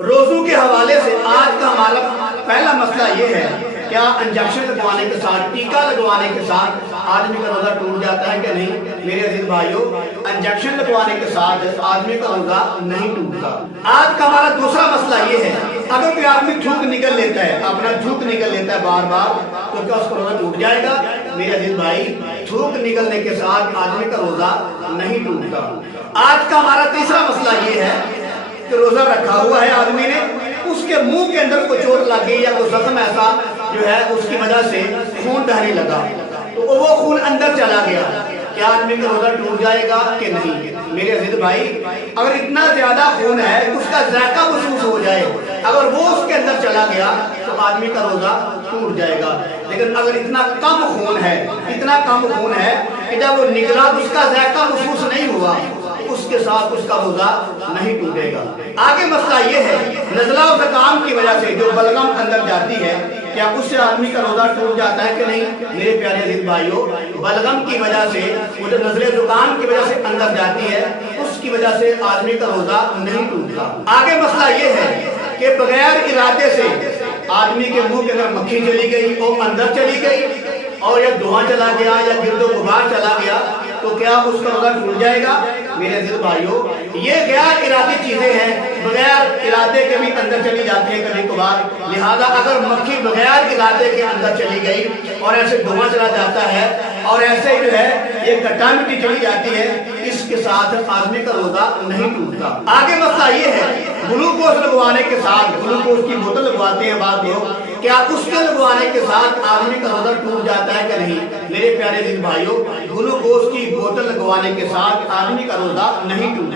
روزوں کے حوالے سے آج کا ہمارا پہلا مسئلہ یہ ہے، کیا انجیکشن لگوانے کے ساتھ، ٹیکا لگوانے کے ساتھ آدمی کا روزہ ٹوٹ جاتا ہے کہ نہیں؟ میرے عزیز بھائیوں، انجیکشن لگوانے کے ساتھ آدمی کا روزہ نہیں ٹوٹتا۔ آج کا ہمارا دوسرا مسئلہ یہ ہے، اگر کوئی آدمی تھوک نکل لیتا ہے، اپنا تھوک نکل لیتا ہے بار بار، تو کیا اس کا روزہ ٹوٹ جائے گا؟ میرے عزیز بھائی، تھوک نکلنے کے ساتھ آدمی کا روزہ نہیں ٹوٹتا۔ آج کا ہمارا تیسرا مسئلہ یہ ہے کہ روزہ رکھا ہوا ہے آدمی نے، اس کے منہ کے اندر کوئی چوٹ لگ گئی یا کوئی زخم ایسا جو ہے اس کی وجہ سے خون بہنے لگا، تو وہ خون اندر چلا گیا، کیا آدمی کا روزہ ٹوٹ جائے گا کہ نہیں؟ میرے عزیز بھائی، اگر اتنا زیادہ خون ہے اس کا ذائقہ محسوس ہو جائے، اگر وہ اس کے اندر چلا گیا تو آدمی کا روزہ ٹوٹ جائے گا۔ لیکن اگر اتنا کم خون ہے کہ جب وہ نکلا اس کا ذائقہ محسوس نہیں ہوا، اس کے ساتھ اس کا روزہ نہیں ٹوٹے گا۔ آگے مسئلہ یہ ہے، نزلہ و زکام کی وجہ سے جو بلغم اندر جاتی ہے، کیا اس سے آدمی کا روزہ ٹوٹ جاتا ہے کہ نہیں؟ میرے پیارے عزیز بھائیوں، بلغم کی وجہ سے، وہ جو نزلہ زکام کی وجہ سے اندر جاتی ہے، اس کی وجہ سے آدمی کا روزہ نہیں ٹوٹتا۔ آگے مسئلہ یہ ہے کہ بغیر ارادے سے آدمی کے منہ کے اندر مکھی چلی گئی، وہ اندر چلی گئی، اور یا دھواں چلا گیا یا گرد و غبار چلا گیا، تو کیا اس کا روزہ ٹوٹ جائے گا؟ میرے عزیز بھائیوں، یہ غیر ارادی چیزیں ہیں، بغیر ارادے کے بھی اندر چلی جاتی ہیں کبھی کبھار، لہذا اگر مکھی بغیر ارادے کے اندر چلی گئی اور ایسے دھواں چلا جاتا ہے اور ایسے جو ہے یہ کٹا مٹی چلی جاتی ہے، اس کے ساتھ آدمی کا روزہ نہیں ٹوٹتا۔ آگے مسئلہ یہ ہے، گلوکوز لگوانے کے ساتھ، گلوکوز کی بوتل لگواتے ہیں بعض لوگ، کیا اس کے لگوانے کے ساتھ آدمی کا روزہ ٹوٹ جاتا ہے کہ نہیں؟ میرے پیارے عزیز بھائیوں، گلوکوز کی بوتل لگوانے کے ساتھ آدمی کا روزہ نہیں ٹوٹتا۔